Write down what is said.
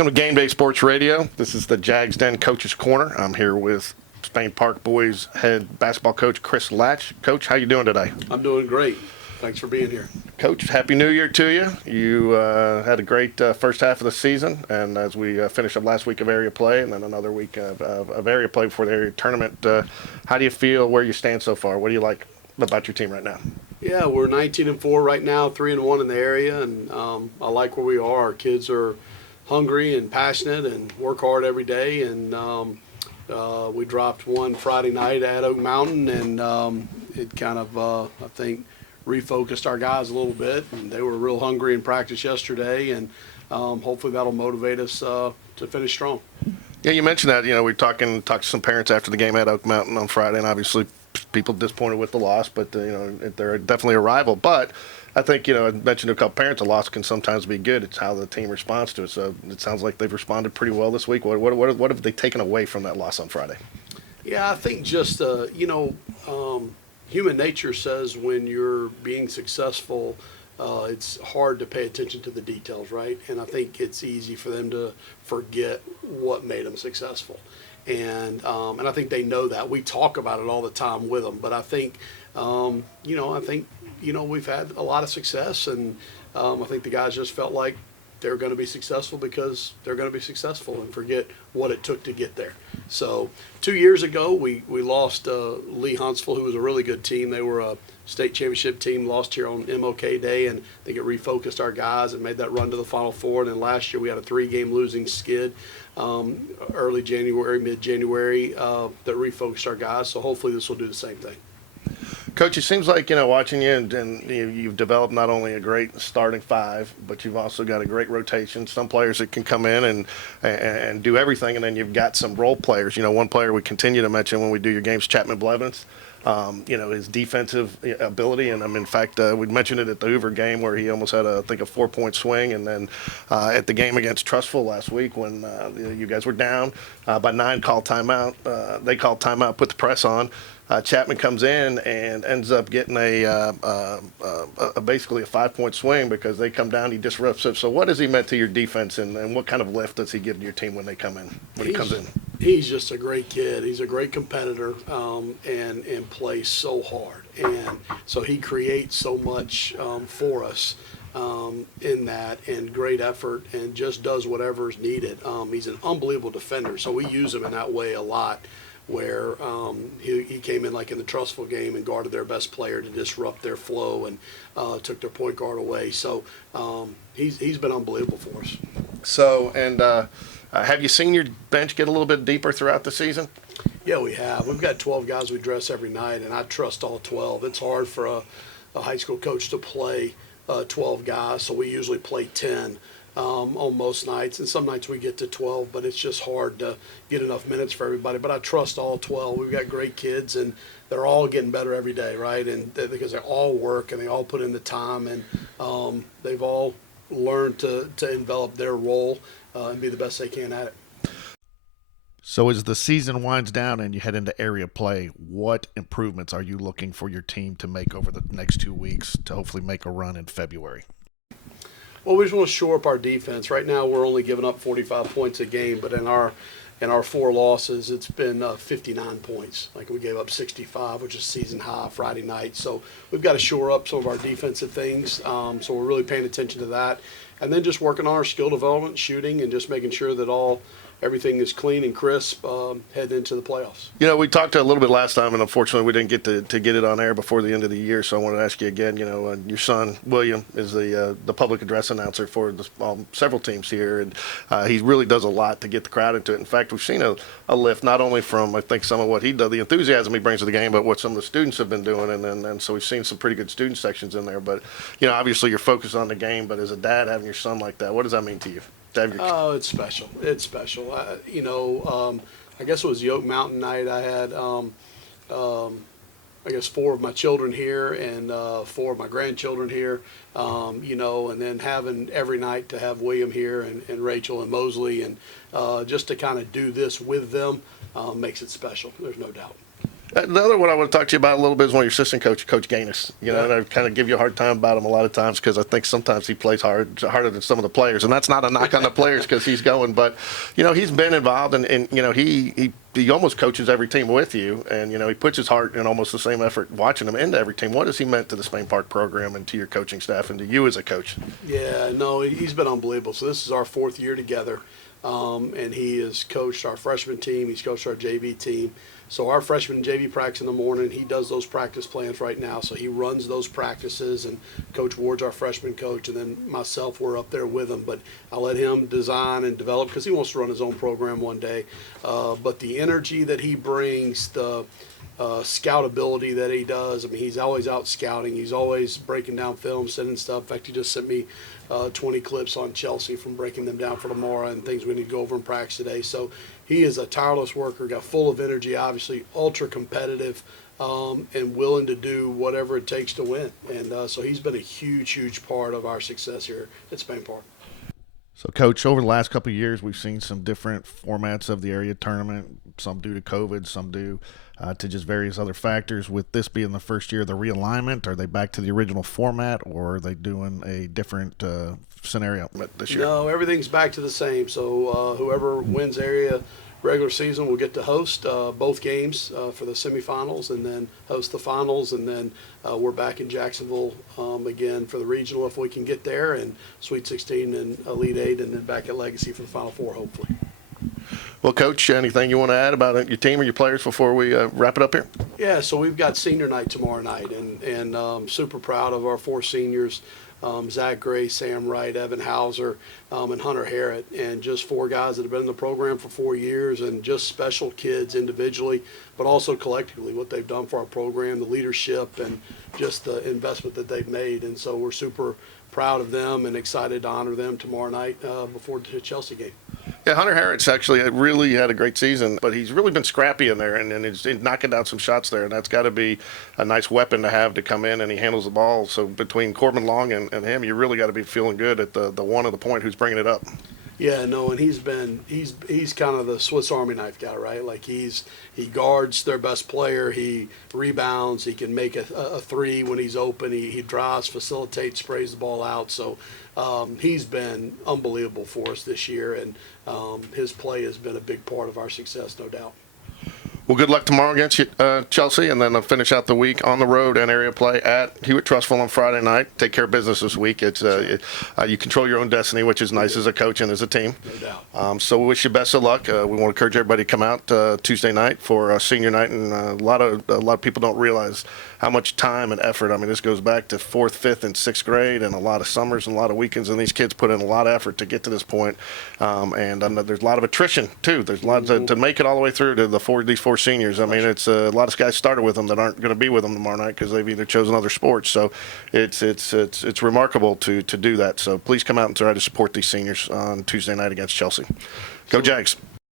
Welcome to GameDay Sports Radio. This is the Jags Den Coach's Corner. I'm here with Spain Park Boys head basketball coach Chris Laatsch. Coach, how you doing today? I'm doing great. Thanks for being here. Coach, Happy New Year to you. You had a great first half of the season, and as we finish up last week of area play and then another week of area play before the area tournament, how do you feel where you stand so far? What do you like about your team right now? Yeah, we're 19-4 right now, 3-1 in the area, and I like where we are. Our kids are hungry and passionate and work hard every day, and we dropped one Friday night at Oak Mountain, and it kind of, I think, refocused our guys a little bit, and they were real hungry in practice yesterday, and hopefully that'll motivate us to finish strong. Yeah, you mentioned that. You know, we talked to some parents after the game at Oak Mountain on Friday, and obviously people disappointed with the loss, but they're definitely a rival. But I think, I mentioned to a couple parents, a loss can sometimes be good. It's how the team responds to it. So it sounds like they've responded pretty well this week. What have they taken away from that loss on Friday? Yeah, I think just human nature says when you're being successful, it's hard to pay attention to the details, right? And I think it's easy for them to forget what made them successful. And I think they know that. We talk about it all the time with them. But I think, we've had a lot of success, and I think the guys just felt like they're going to be successful because they're going to be successful and forget what it took to get there. So 2 years ago, we lost Lee Huntsville, who was a really good team. They were a state championship team, lost here on MOK Day, and I think it refocused our guys and made that run to the Final Four. And then last year we had a 3-game losing skid early January, mid-January that refocused our guys. So hopefully this will do the same thing. Coach, it seems like, watching you, and you've developed not only a great starting five, but you've also got a great rotation. Some players that can come in and do everything, and then you've got some role players. One player we continue to mention when we do your games, Chapman Blevins. His defensive ability, and in fact, we mentioned it at the Hoover game where he almost had a 4-point swing, and then at the game against Trussville last week when you guys were down by 9, called timeout. They called timeout, put the press on. Chapman comes in and ends up getting basically a 5-point swing because they come down. He disrupts it. So what has he meant to your defense, and what kind of lift does he give to your team when he comes in? He's just a great kid. He's a great competitor and plays so hard. And so he creates so much for us in that, and great effort, and just does whatever is needed. He's an unbelievable defender, so we use him in that way a lot, where he came in like in the Trussville game and guarded their best player to disrupt their flow and took their point guard away. So he's been unbelievable for us. So, have you seen your bench get a little bit deeper throughout the season? Yeah, we have. We've got 12 guys we dress every night, and I trust all 12. It's hard for a high school coach to play 12 guys, so we usually play 10 on most nights, and some nights we get to 12, but it's just hard to get enough minutes for everybody. But I trust all 12. We've got great kids, and they're all getting better every day, right? And because they all work and they all put in the time, and they've all learned to envelop their role and be the best they can at it. So as the season winds down and you head into area play, what improvements are you looking for your team to make over the next 2 weeks to hopefully make a run in February? Well, we just want to shore up our defense. Right now we're only giving up 45 points a game, but in our 4 losses, it's been 59 points. Like we gave up 65, which is season high Friday night. So we've got to shore up some of our defensive things. So we're really paying attention to that. And then just working on our skill development, shooting, and just making sure that everything is clean and crisp heading into the playoffs. We talked a little bit last time, and unfortunately we didn't get to get it on air before the end of the year, so I wanted to ask you again. Your son, William, is the public address announcer for several teams here, and he really does a lot to get the crowd into it. In fact, we've seen a lift not only from, I think, some of what he does, the enthusiasm he brings to the game, but what some of the students have been doing, and so we've seen some pretty good student sections in there. But, obviously you're focused on the game, but as a dad, having your son like that, what does that mean to you? Oh, it's special. It's special. I guess it was the Oak Mountain night. I had, 4 of my children here and 4 of my grandchildren here, and then having every night to have William here and Rachel and Mosley, and just to kind of do this with them makes it special. There's no doubt. The other one I want to talk to you about a little bit is one of your assistant coach, Coach Gaines. And I kind of give you a hard time about him a lot of times because I think sometimes he plays harder than some of the players, and that's not a knock on the players because he's going, but he's been involved, and he almost coaches every team with you, and he puts his heart and almost the same effort watching them into every team. What has he meant to the Spain Park program and to your coaching staff and to you as a coach? Yeah, no, he's been unbelievable. So this is our 4th year together, and he has coached our freshman team. He's coached our JV team. So our freshman and JV practice in the morning, he does those practice plans right now. So he runs those practices, and Coach Ward's our freshman coach, and then myself, we're up there with him. But I let him design and develop because he wants to run his own program one day. But the energy that he brings, the scout ability that he does, I mean, he's always out scouting. He's always breaking down film, sending stuff. In fact, he just sent me 20 clips on Chelsea from breaking them down for tomorrow and things we need to go over in practice today. So he is a tireless worker, got full of energy, obviously, ultra competitive, and willing to do whatever it takes to win. And so he's been a huge, huge part of our success here at Spain Park. So, Coach, over the last couple of years, we've seen some different formats of the area tournament, some due to COVID, some due to just various other factors. With this being the first year of the realignment, are they back to the original format, or are they doing a different scenario this year? No, everything's back to the same. So whoever wins area regular season will get to host both games for the semifinals, and then host the finals, and then we're back in Jacksonville again for the regional if we can get there, and Sweet 16 and Elite 8, and then back at Legacy for the Final Four, hopefully. Well, Coach, anything you want to add about your team or your players before we wrap it up here? Yeah, so we've got senior night tomorrow night, and super proud of our 4 seniors. Zach Gray, Sam Wright, Evan Hauser, and Hunter Harrod, and just 4 guys that have been in the program for 4 years, and just special kids individually, but also collectively, what they've done for our program, the leadership, and just the investment that they've made. And so we're super proud of them and excited to honor them tomorrow night before the Chelsea game. Yeah, Hunter Harrod's actually really had a great season, but he's really been scrappy in there and he's knocking down some shots there, and that's got to be a nice weapon to have to come in, and he handles the ball. So between Corbin Long and him, you really got to be feeling good at the one of the point who's bringing it up. Yeah, no, and he's kind of the Swiss Army knife guy, right? Like he guards their best player, he rebounds, he can make a 3 when he's open, he drives, facilitates, sprays the ball out. So he's been unbelievable for us this year, and his play has been a big part of our success, no doubt. Well, good luck tomorrow against Chelsea, and then I'll finish out the week on the road and area play at Hewitt-Trussville on Friday night. Take care of business this week. It's you control your own destiny, which is nice as a coach and as a team. No doubt. So we wish you best of luck. We want to encourage everybody to come out Tuesday night for senior night, and a lot of people don't realize how much time and effort. I mean, this goes back to 4th, 5th, and 6th grade, and a lot of summers and a lot of weekends, and these kids put in a lot of effort to get to this point. And there's a lot of attrition too. There's a lot to make it all the way through to these 4 seniors. I mean, it's a lot of guys started with them that aren't going to be with them tomorrow night because they've either chosen other sports. So it's remarkable to do that. So please come out and try to support these seniors on Tuesday night against Chelsea. Go Jags.